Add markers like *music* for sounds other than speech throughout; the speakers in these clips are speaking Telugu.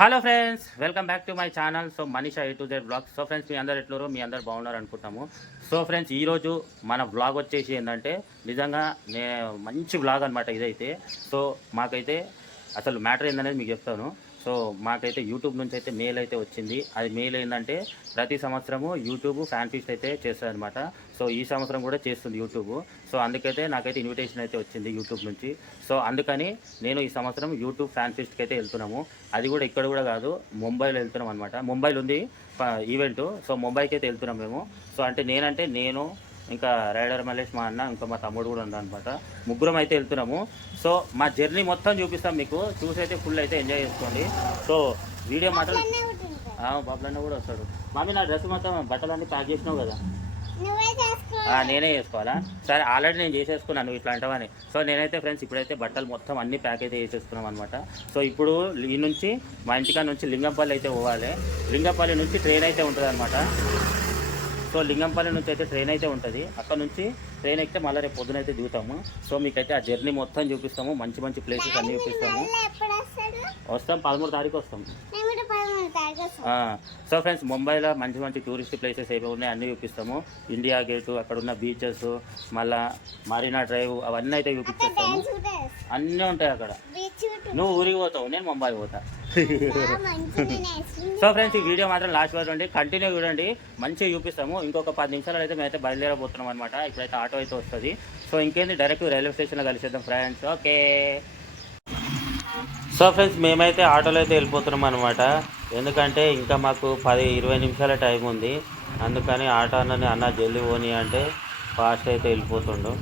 Hello friends welcome back to my channel so Manisha A to Z blog so friends మీ అందరు ఎట్లరో మీ అందరు బాగున్నారు అనుకుంటాము. సో ఫ్రెండ్స్ ఈరోజు మన బ్లాగ్ వచ్చేసి ఏంటంటే నిజంగా నే మంచి బ్లాగ్ అనమాట ఇదైతే. సో మాకైతే అసలు మ్యాటర్ ఏందనేది మీకు చెప్తాను. సో మాకైతే యూట్యూబ్ నుంచి అయితే మెయిల్ అయితే వచ్చింది. అది మెయిల్ ఏంటంటే ప్రతి సంవత్సరము యూట్యూబ్ ఫ్యాన్ ఫీస్ట్ అయితే చేస్తుంది అనమాట సో ఈ సంవత్సరం కూడా చేస్తుంది యూట్యూబ్. సో అందుకైతే నాకైతే ఇన్విటేషన్ అయితే వచ్చింది యూట్యూబ్ నుంచి. సో అందుకని నేను ఈ సంవత్సరం యూట్యూబ్ ఫ్యాన్ ఫీస్ట్కి అయితే వెళ్తున్నాము. అది కూడా ఇక్కడ కూడా కాదు ముంబైలో వెళ్తున్నాం అనమాట ముంబైలో ఉంది ఈవెంట్ సో ముంబైకి అయితే వెళ్తున్నాం మేము. సో అంటే నేనంటే నేను ఇంకా రైడర్ మల్లేష్ మా అన్న ఇంకా మా తమ్ముడు కూడా ఉందన్నమాట ముగ్గురం అయితే వెళ్తున్నాము. సో మా జర్నీ మొత్తం చూపిస్తాం మీకు. చూసి అయితే ఫుల్ అయితే ఎంజాయ్ చేసుకోండి. సో వీడియో మాత్రం బాబులన్న కూడా వస్తాడు. మమ్మీ నా డ్రెస్ మొత్తం బట్టలన్నీ ప్యాక్ చేసినావు కదా? నేనే చేసుకోవాలా? సరే ఆల్రెడీ నేను చేసేసుకున్నాను నువ్వు ఇట్లా అంటావని సో నేనైతే ఫ్రెండ్స్ ఇప్పుడైతే బట్టలు మొత్తం అన్ని ప్యాక్ అయితే చేసేసుకున్నాం అనమాట సో ఇప్పుడు ఈ నుంచి మా ఇంటికాడ నుంచి లింగంపల్లి అయితే పోవాలి. లింగంపల్లి నుంచి ట్రైన్ అయితే ఉంటుంది అనమాట సో లింగంపల్లి నుంచి అయితే ట్రైన్ అయితే ఉంటుంది. అక్కడ నుంచి ట్రైన్ ఎక్కితే మళ్ళీ రేపు పొద్దున అయితే దిగుతాము. సో మీకైతే ఆ జర్నీ మొత్తం చూపిస్తాము. మంచి మంచి ప్లేసెస్ అన్నీ చూపిస్తాము. వస్తాం పదమూడు తారీఖు వస్తాం. సో ఫ్రెండ్స్ ముంబైలో మంచి మంచి టూరిస్ట్ ప్లేసెస్ ఏవి ఉన్నాయి అన్నీ చూపిస్తాము. ఇండియా గేటు అక్కడ ఉన్న బీచెస్ మళ్ళా మరీనా డ్రైవ్ అవన్నీ అయితే వేస్తాడు. అన్నీ ఉంటాయి అక్కడ. నువ్వు ఊరికి పోతావు నేను ముంబై పోతా. *laughs* సో ఫ్రెండ్స్ ఈ వీడియో మాత్రం లాస్ట్ వరకు చూడండి. కంటిన్యూ చూడండి. మంచిగా చూపిస్తాము. ఇంకొక పది నిమిషాలు అయితే మేమైతే బయలుదేరబోతున్నాం అనమాట ఇప్పుడైతే ఆటో అయితే వస్తుంది. సో ఇంకేంది డైరెక్ట్ రైల్వే స్టేషన్లో కలిసేద్దాం ఫ్రెండ్స్ ఓకే సో ఫ్రెండ్స్ మేమైతే ఆటోలో అయితే వెళ్ళిపోతున్నాం అనమాట ఎందుకంటే ఇంకా మాకు పది ఇరవై నిమిషాల టైం ఉంది. అందుకని ఆటో అన్నని అన్న జల్దీ పోనీ అంటే ఫాస్ట్ అయితే వెళ్ళిపోతుండు.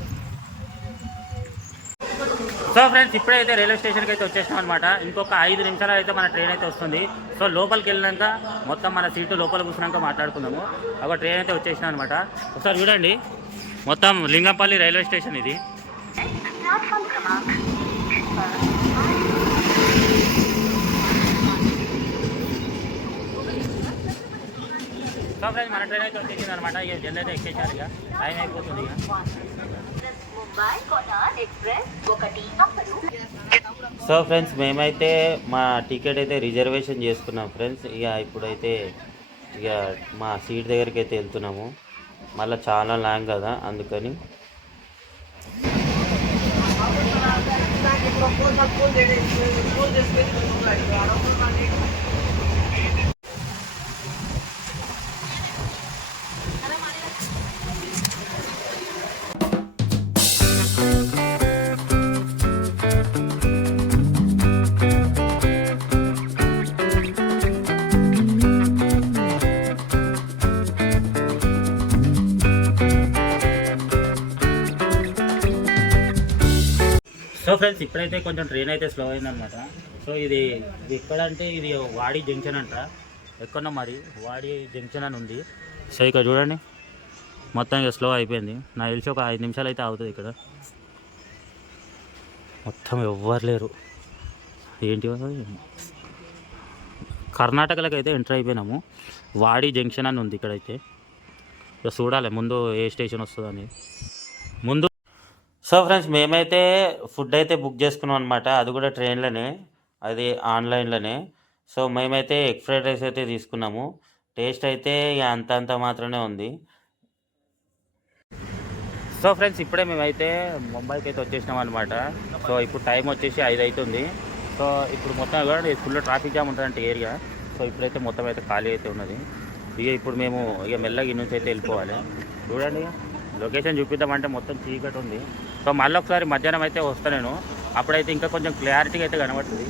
సో ఫ్రెండ్స్ ఇప్పుడైతే రైల్వే స్టేషన్కి అయితే వచ్చేసాం అనమాట ఇంకొక ఐదు నిమిషాలు అయితే మన ట్రైన్ అయితే వస్తుంది. సో లోపలికి వెళ్ళినాక మొత్తం మన సీటు లోపల కూర్చున్నాక మాట్లాడుకుందాము. ఒక ట్రైన్ అయితే వచ్చేసినాం అనమాట ఒకసారి చూడండి. మొత్తం లింగంపల్లి రైల్వే స్టేషన్ ఇది. సో ఫ్రెండ్స్ మన ట్రైన్ అయితే వచ్చేసింది అనమాట ఇక జల్ది అయితే ఎక్కేసారు ఇక టైం అయిపోతుంది ఇక సో ఫ్రెండ్స్ మేమైతే మా టికెట్ అయితే రిజర్వేషన్ చేసుకున్నాం ఫ్రెండ్స్ ఇక ఇప్పుడైతే ఇక మా సీట్ దగ్గరికి అయితే వెళ్తున్నాము మళ్ళీ చాలా లాంగ్ కదా అందుకని ఫ్రెండ్స్ ఇప్పుడైతే కొంచెం ట్రైన్ అయితే స్లో అయిందనమాట సో ఇది ఇది ఎక్కడంటే ఇది వాడి జంక్షన్ అంట. ఎక్కడో మరి వాడి జంక్షన్ అని ఉంది. సో ఇక్కడ చూడండి. మొత్తం ఇక స్లో అయిపోయింది. నాకు తెలిసి ఒక ఐదు నిమిషాలు అయితే అవుతుంది ఇక్కడ. మొత్తం ఎవ్వరు లేరు. ఏంటి కర్ణాటకలోకి అయితే ఎంటర్ అయిపోయినాము. వాడి జంక్షన్ అని ఉంది ఇక్కడైతే. ఇక చూడాలి ముందు ఏ స్టేషన్ వస్తుందని. ముందు సో ఫ్రెండ్స్ మేమైతే ఫుడ్ అయితే బుక్ చేసుకున్నాం అనమాట అది కూడా ట్రైన్లోనే. అది ఆన్లైన్లోనే. సో మేమైతే ఎగ్ ఫ్రైడ్ రైస్ అయితే తీసుకున్నాము. టేస్ట్ అయితే ఇక అంత అంత మాత్రమే ఉంది. సో ఫ్రెండ్స్ ఇప్పుడే మేమైతే ముంబైకి అయితే వచ్చేసినాం అనమాట సో ఇప్పుడు టైం వచ్చేసి ఐదు అవుతుంది సో ఇప్పుడు మొత్తం కూడా ఫుల్ ట్రాఫిక్ జామ్ ఉంటుందంటే ఏరియా. సో ఇప్పుడైతే మొత్తం అయితే ఖాళీ అయితే ఉన్నది. ఇక ఇప్పుడు మేము ఇక మెల్లగా ఇన్నుంచి అయితే వెళ్ళిపోవాలి. చూడండి లొకేషన్ చూపిద్దామంటే మొత్తం చీకటి ఉంది. సో మళ్ళీ ఒకసారి మధ్యాహ్నం అయితే వస్తా నేను. అప్పుడైతే ఇంకా కొంచెం క్లారిటీగా అయితే కనబడుతుంది.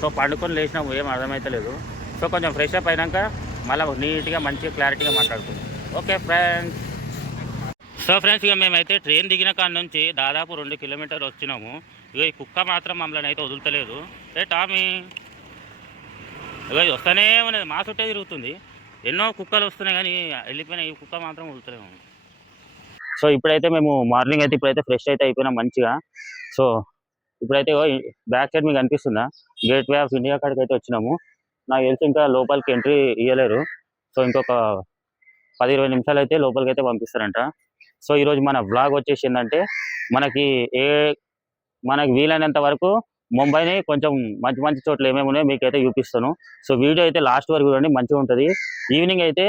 సో పండుకొని లేచినాము ఏం అర్థమైతలేదు సో కొంచెం ఫ్రెష్ అప్ అయినాక మళ్ళీ నీట్గా మంచిగా క్లారిటీగా మాట్లాడుకుందాం. ఓకే ఫ్రెండ్స్ సో ఫ్రెండ్స్ ఇక మేమైతే ట్రైన్ దిగిన కాడ నుంచి దాదాపు రెండు కిలోమీటర్లు వచ్చినాము. ఇక ఈ కుక్క మాత్రం మమ్మల్ని అయితే వదులుతలేదు. ఏ టామీ? ఇక ఇది వస్తూనే ఉన్నది. మా చుట్టే తిరుగుతుంది. ఎన్నో కుక్కలు వస్తున్నాయి కానీ వెళ్ళిపోయిన ఈ కుక్క మాత్రం వదులుతలేము. సో ఇప్పుడైతే మేము మార్నింగ్ అయితే ఇప్పుడైతే ఫ్రెష్ అయితే అయిపోయినాం మంచిగా. సో ఇప్పుడైతే బ్యాక్ సైడ్ మీకు అనిపిస్తుందా? గేట్ వే ఆఫ్ ఇండియా కాడికి అయితే వచ్చినాము. నాకు తెలిసి ఇంకా లోపలికి ఎంట్రీ ఇవ్వలేరు సో ఇంకొక పది ఇరవై నిమిషాలు అయితే లోపలికి అయితే పంపిస్తారంట. సో ఈరోజు మన వ్లాగ్ వచ్చేసి ఏంటంటే మనకి ఏ మనకి వీలైనంత వరకు ముంబైని కొంచెం మంచి మంచి చోట్ల ఏమేమి ఉన్నాయో మీకైతే చూపిస్తాను. సో వీడియో అయితే లాస్ట్ వరకు చూడండి మంచిగా ఉంటుంది. ఈవినింగ్ అయితే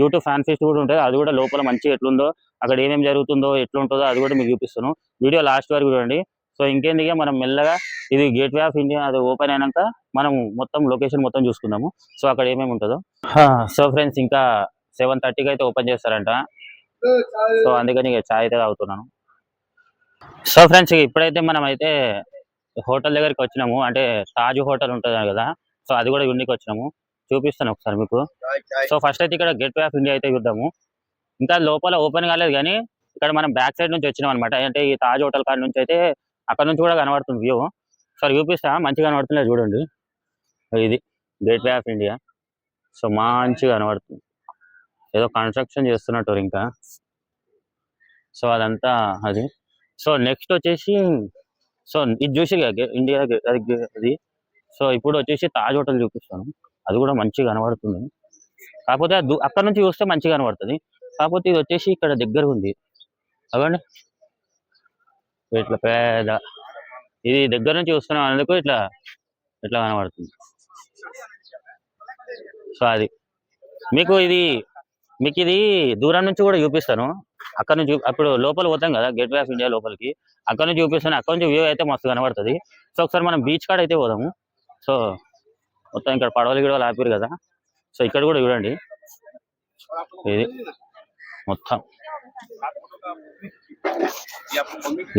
యూట్యూబ్ ఫ్యాన్ ఫెస్ట్ కూడా ఉంటుంది. అది కూడా లోపల మంచిగా ఎట్లుందో అక్కడ ఏమేమి జరుగుతుందో ఎట్లుంటుందో అది కూడా మీకు చూపిస్తాను. వీడియో లాస్ట్ వరకు చూడండి. సో ఇంకేందుకే మనం మెల్లగా ఇది గేట్వే ఆఫ్ ఇండియా అది ఓపెన్ అయినాక మనం మొత్తం లొకేషన్ మొత్తం చూసుకుందాము. సో అక్కడ ఏమేమి ఉంటుందో. సో ఫ్రెండ్స్ ఇంకా సెవెన్ థర్టీకి అయితే ఓపెన్ చేస్తారంట. సో అందుకని ఇక చాయ్ అయితే తాగుతున్నాను. సో ఫ్రెండ్స్ ఇప్పుడైతే మనం అయితే హోటల్ దగ్గరికి వచ్చినాము. అంటే తాజ్ హోటల్ ఉంటుంది కదా. సో అది కూడా యూనిక్ వచ్చినాము. చూపిస్తాను ఒకసారి మీకు. సో ఫస్ట్ అయితే ఇక్కడ గేట్ వే ఆఫ్ ఇండియా అయితే చూద్దాము. ఇంకా లోపల ఓపెన్ కాలేదు కానీ ఇక్కడ మనం బ్యాక్ సైడ్ నుంచి వచ్చినాం అనమాట అంటే ఈ తాజ్ హోటల్ కాడ నుంచి అయితే అక్కడ నుంచి కూడా కనబడుతుంది వ్యూ సార్ చూపిస్తా మంచిగా కనబడుతుంది చూడండి. ఇది gateway of India so మంచిగా కనబడుతుంది. ఏదో కన్స్ట్రక్షన్ చేస్తున్నట్టు ఇంకా. సో అదంతా అది. సో నెక్స్ట్ వచ్చేసి సో ఇది చూసి ఇండియా అది అది. సో ఇప్పుడు వచ్చేసి తాజ్ హోటల్ చూపిస్తాను. అది కూడా మంచిగా కనబడుతుంది. కాకపోతే అది అక్కడ నుంచి చూస్తే మంచిగా కనబడుతుంది. కాకపోతే ఇది వచ్చేసి ఇక్కడ దగ్గర ఉంది. అవండి ఇట్లా పేద ఇది దగ్గర నుంచి వస్తున్నాం అందుకు ఇట్లా ఇట్లా కనబడుతుంది. సో అది. మీకు ఇది మీకు ఇది దూరం నుంచి కూడా చూపిస్తాను. అక్కడ నుంచి అప్పుడు లోపల పోతాం కదా గేట్ వే ఆఫ్ ఇండియా లోపలికి. అక్కడ నుంచి చూపిస్తాను. అక్కడ నుంచి వ్యూ అయితే మస్తు కనబడుతుంది. సో ఒకసారి మనం బీచ్ కాడ అయితే పోదాము. సో మొత్తం ఇక్కడ పడవలు గిడవలు ఆపారు కదా. సో ఇక్కడ కూడా చూడండి. ఇది. మొత్తం.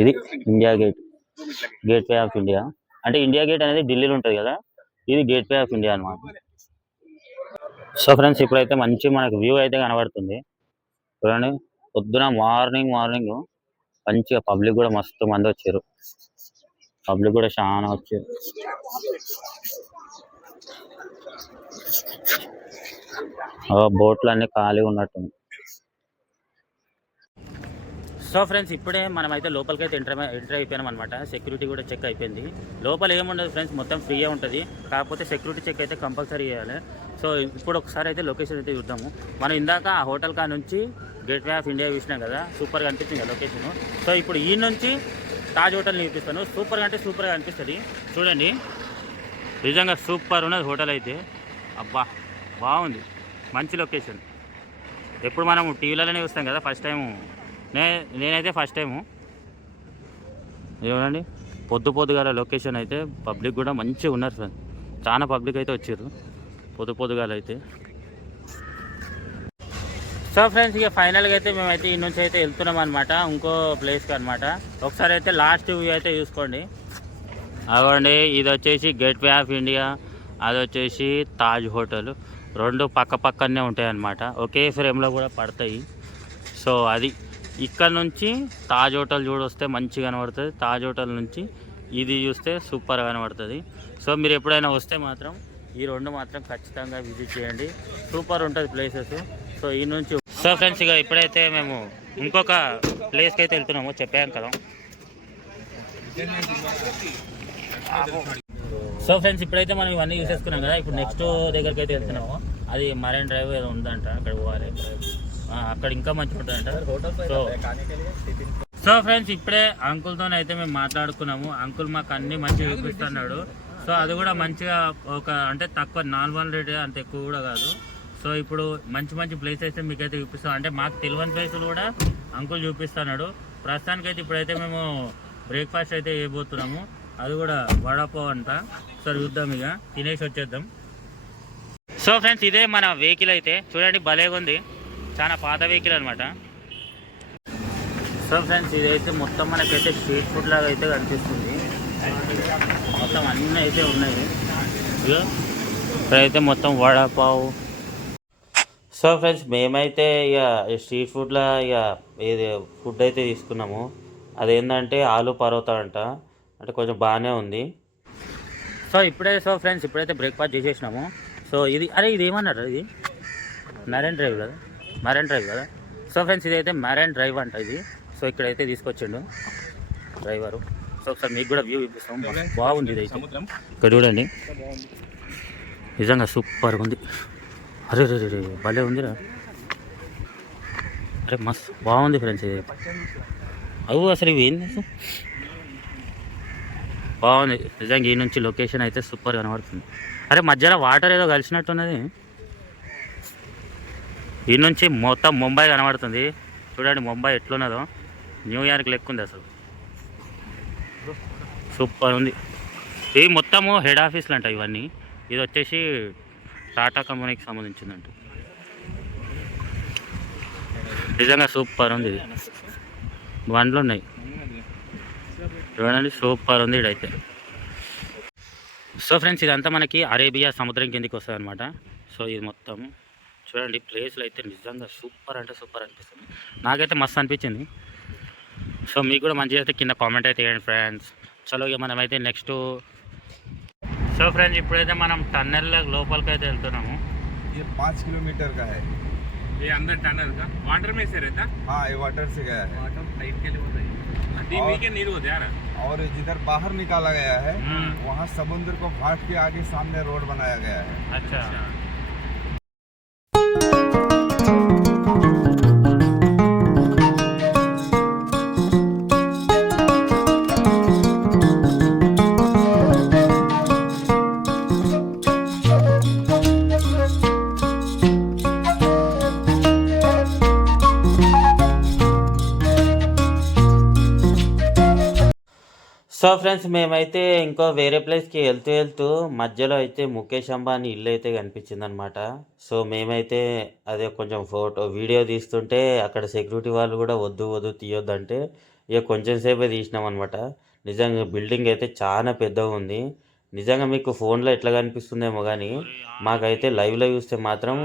ఇది India gate gateway of India అంటే ఇండియా గేట్ అనేది ఢిల్లీలో ఉంటుంది కదా? ఇది గేట్ వే ఆఫ్ ఇండియా అన్నమాట. సో ఫ్రెండ్స్ ఇప్పుడైతే మంచి మనకు వ్యూ అయితే కనబడుతుంది. చూడండి పొద్దున మార్నింగ్ మార్నింగ్ మంచిగా పబ్లిక్ కూడా మస్తు మంది వచ్చారు. పబ్లిక్ కూడా చాలా వచ్చారు. బోట్లు అన్ని ఖాళీగా ఉన్నట్టుంది సో ఫ్రెండ్స్ ఇప్పుడే మనమైతే లోపలికైతే లోపలికి అయితే ఎంటర్ ఎంటర్ అయిపోయాం అనమాట సెక్యూరిటీ కూడా చెక్ అయిపోయింది. లోపల ఏముండదు ఫ్రెండ్స్ మొత్తం ఫ్రీగా ఉంటుంది. కాకపోతే సెక్యూరిటీ చెక్ అయితే కంపల్సరీ చేయాలి. సో ఇప్పుడు ఒకసారి అయితే లొకేషన్ అయితే చూద్దాము. మనం ఇందాక ఆ హోటల్ కా నుంచి గేట్ వే ఆఫ్ ఇండియా చూసినాం కదా. సూపర్గా అనిపించింది కదా లొకేషన్ సో ఇప్పుడు ఈ నుంచి తాజ్ హోటల్ని చూపిస్తాను. సూపర్గా అంటే సూపర్గా అనిపిస్తుంది. చూడండి. నిజంగా సూపర్ ఉన్నది హోటల్ అయితే. అబ్బా బాగుంది. మంచి లొకేషన్ ఎప్పుడు మనం టీవీలలోనే చూస్తాం కదా ఫస్ట్ టైం నే నేనైతే ఫస్ట్ టైము చూడండి పొద్దు పొద్దుగాల లొకేషన్ అయితే పబ్లిక్ కూడా మంచిగా ఉన్నారు సార్. చాలా పబ్లిక్ అయితే వచ్చారు. పొద్దు పొద్దుగాల అయితే. సో ఫ్రెండ్స్ ఇక ఫైనల్గా అయితే మేమైతే ఈ నుంచి అయితే వెళ్తున్నాం అనమాట ఇంకో ప్లేస్కి అనమాట ఒకసారి అయితే లాస్ట్ వ్యూ అయితే చూసుకోండి. అవ్వండి ఇది వచ్చేసి గేట్ వే ఆఫ్ ఇండియా అది వచ్చేసి తాజ్ హోటల్ రెండు పక్క పక్కనే ఉంటాయి అన్నమాట ఒకే ఫ్రేమ్లో కూడా పడతాయి. సో అది ఇక్కడ నుంచి తాజ్ హోటల్ చూడొస్తే మంచిగా కనబడుతుంది. తాజ్ హోటల్ నుంచి ఇది చూస్తే సూపర్ కనబడుతుంది. సో మీరు ఎప్పుడైనా వస్తే మాత్రం ఈ రెండు మాత్రం ఖచ్చితంగా విజిట్ చేయండి. సూపర్ ఉంటుంది ప్లేసెస్. సో ఈ నుంచి సో ఫ్రెండ్స్ ఇక ఇప్పుడైతే మేము ఇంకొక ప్లేస్కి అయితే వెళ్తున్నాము. చెప్పాం కదా. సో ఫ్రెండ్స్ ఇప్పుడైతే మనం ఇవన్నీ చూసేసుకున్నాం కదా. ఇప్పుడు నెక్స్ట్ దగ్గరికి అయితే వెళ్తున్నాము. అది మరైన్ డ్రైవ్ ఏదో ఉందంట. అక్కడ పోవాలి. డ్రైవ్ అక్కడ ఇంకా మంచిగా ఉంటుందంట సో సో ఫ్రెండ్స్ ఇప్పుడే అంకుల్తో అయితే మేము మాట్లాడుకున్నాము. అంకుల్ మాకు అన్ని మంచిగా చూపిస్తున్నాడు సో అది కూడా మంచిగా ఒక అంటే తక్కువ నార్మల్ రేట్ అంత ఎక్కువ కూడా కాదు. సో ఇప్పుడు మంచి మంచి ప్లేస్ అయితే మీకైతే చూపిస్తాం. అంటే మాకు తెలియని ప్లేసులు కూడా అంకుల్ చూపిస్తున్నాడు ప్రస్తుతానికి అయితే ఇప్పుడైతే మేము బ్రేక్ఫాస్ట్ అయితే చేయబోతున్నాము. అది కూడా వడాపావ్ అంట. సో చూద్దాం ఇక. తినేసి వచ్చేద్దాం. సో ఫ్రెండ్స్ ఇదే మన వెహికల్ అయితే. చూడండి భలేగా ఉంది చాలా పాత వెహికల్ అనమాట సో ఫ్రెండ్స్ ఇదైతే మొత్తం మనకైతే స్ట్రీట్ ఫుడ్ లాగా అయితే కనిపిస్తుంది. మొత్తం అన్నీ అయితే ఉన్నాయి. ఇప్పుడైతే ఇక్కడైతే మొత్తం వడపావు. సో ఫ్రెండ్స్ మేమైతే ఇక స్ట్రీట్ ఫుడ్లో ఇక ఏది ఫుడ్ అయితే తీసుకున్నాము. అదేంటంటే ఆలు పరోటా అంట అంటే కొంచెం బాగానే ఉంది. సో ఇప్పుడే సో ఫ్రెండ్స్ ఇప్పుడైతే బ్రేక్ఫాస్ట్ చేసేసినాము. సో ఇది అరే ఇది ఏమన్నారు ఇది? నరేన్ డ్రైవ్ కదా మరైన్ డ్రైవ్ కదా? సో ఫ్రెండ్స్ ఇదైతే మరైన్ డ్రైవ్ అంట ఇది. సో ఇక్కడైతే తీసుకొచ్చిండు డ్రైవరు. సో ఒకసారి మీకు కూడా వ్యూ చూపిస్తాం. బాగుంది ఇది ఇక్కడ చూడండి. నిజంగా సూపర్గా ఉంది. అరే రే రే భలే ఉందిరా. అరే మస్త్ బాగుంది ఫ్రెండ్స్ ఇది అవు అసలు ఇవి ఏంది బాగుంది. నిజంగా ఈ నుంచి లొకేషన్ అయితే సూపర్ కనబడుతుంది. అరే మధ్యలో వాటర్ ఏదో కలిసినట్టున్నది. ఈ నుంచి మొత్తం ముంబై కనబడుతుంది. చూడండి ముంబై ఎట్లున్నదో. న్యూయార్క్ లెక్క ఉంది అసలు. సూపర్ ఉంది. ఇవి మొత్తము హెడ్ ఆఫీస్లు అంట ఇవన్నీ. ఇది వచ్చేసి టాటా కంపెనీకి సంబంధించిందంట. నిజంగా సూపర్ ఉంది ఇది. బండ్లు ఉన్నాయి. చూడండి సూపర్ ఉంది ఇడైతే సో ఫ్రెండ్స్ ఇదంతా మనకి అరేబియా సముద్రం కిందికి వస్తుంది అనమాట సో ఇది మొత్తం చూడండి ప్లేస్లు అయితే నిజంగా సూపర్ అంటే సూపర్ అనిపిస్తుంది నాకైతే మస్తు అనిపించింది సో మీకు కూడా మంచిగా అయితే కింద కామెంట్ అయితే చేయండి ఫ్రెండ్స్ చలో ఇక మనమైతే నెక్స్ట్ సో ఫ్రెండ్స్ ఇప్పుడైతే మనం టన్నెల్ లోపలికి అయితే వెళ్తున్నాము ये पाँच किलोमीटर का है ये अंदर टनल का वाटर में से रहता हाँ ये वाटर से गया है वाटर पाइप के लिए होता है टीवी के नीर होते यार और जिधर बाहर निकाला गया है हम्म। वहाँ समुद्र को फाट के आगे सामने रोड बनाया गया है అచ్చా సో ఫ్రెండ్స్ మేమైతే ఇంకో వేరే ప్లేస్కి వెళ్తూ వెళ్తూ మధ్యలో అయితే ముఖేష్ అంబానీ ఇల్లు అయితే కనిపించిందనమాట సో మేమైతే అదే కొంచెం ఫోటో వీడియో తీస్తుంటే అక్కడ సెక్యూరిటీ వాళ్ళు కూడా వద్దు వద్దు తీయొద్దు అంటే ఇక కొంచెం సేపే తీసినాం అనమాట నిజంగా బిల్డింగ్ అయితే చాలా పెద్దగా ఉంది. నిజంగా మీకు ఫోన్లో ఎట్లా కనిపిస్తుందేమో కానీ మాకైతే లైవ్లో చూస్తే మాత్రం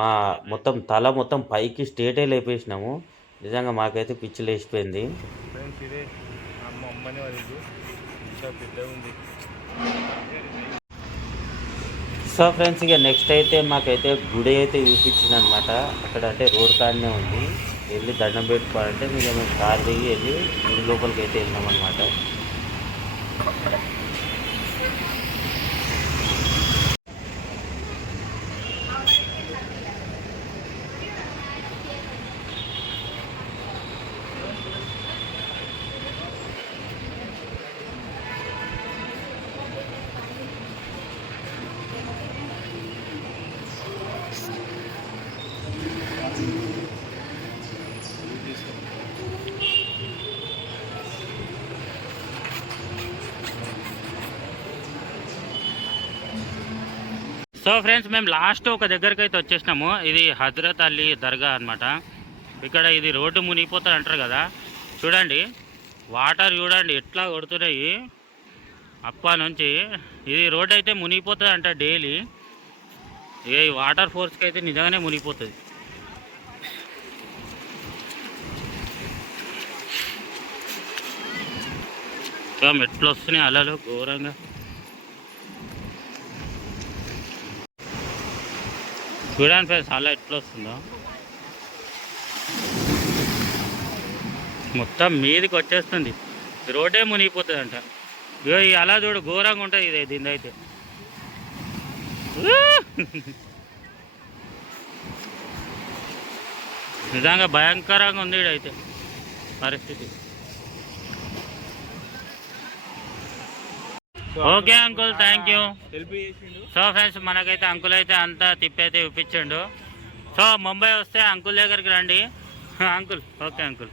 మా మొత్తం తల మొత్తం పైకి స్టేటే లేపేసినాము. నిజంగా మాకైతే పిచ్చి లేచిపోయింది. పని ఇదే. ఇంకా పెద్దగా ఉంది. సో ఫ్రెండ్స్ ఇక నెక్స్ట్ అయితే మాకైతే గుడి అయితే చూపించింది అనమాట అక్కడ అంటే రోడ్ కాడనే ఉంది. వెళ్ళి దండం పెట్టుకోవాలంటే మేము మేము కార్ దిగి వెళ్ళి గుడి లోపలికి అయితే వెళ్ళినాం అనమాట సో ఫ్రెండ్స్ మేము లాస్ట్ ఒక దగ్గరికి అయితే వచ్చేసినాము. ఇది హజరత్ అలీ దర్గా అన్నమాట. ఇక్కడ ఇది రోడ్డు మునిగిపోతుంది అంటారు కదా. చూడండి వాటర్ చూడండి ఎట్లా కొడుతున్నాయి. అప్ప నుంచి ఇది రోడ్ అయితే మునిగిపోతుంది అంట డైలీ. ఏ వాటర్ ఫోర్స్కి అయితే నిజంగానే మునిగిపోతుంది. ఎట్లా వస్తున్నాయి అలలు ఘోరంగా. చూడండి ఫ్రెండ్స్ అలా ఎట్లా వస్తుందో. మొత్తం మీదికి వచ్చేస్తుంది. రోడ్డే మునిగిపోతుంది అంట అలా చూడు ఘోరంగా ఉంటుంది ఇది దీని అయితే. *laughs* నిజంగా భయంకరంగా ఉంది ఇడైతే పరిస్థితి. Okay uncle thank you so friends మనకైతే అంకుల్ అయితే అంతా తిప్పి అయితే చూపించండు సో ముంబై వస్తే అంకుల్ దగ్గరికి రండి. Uncle okay uncle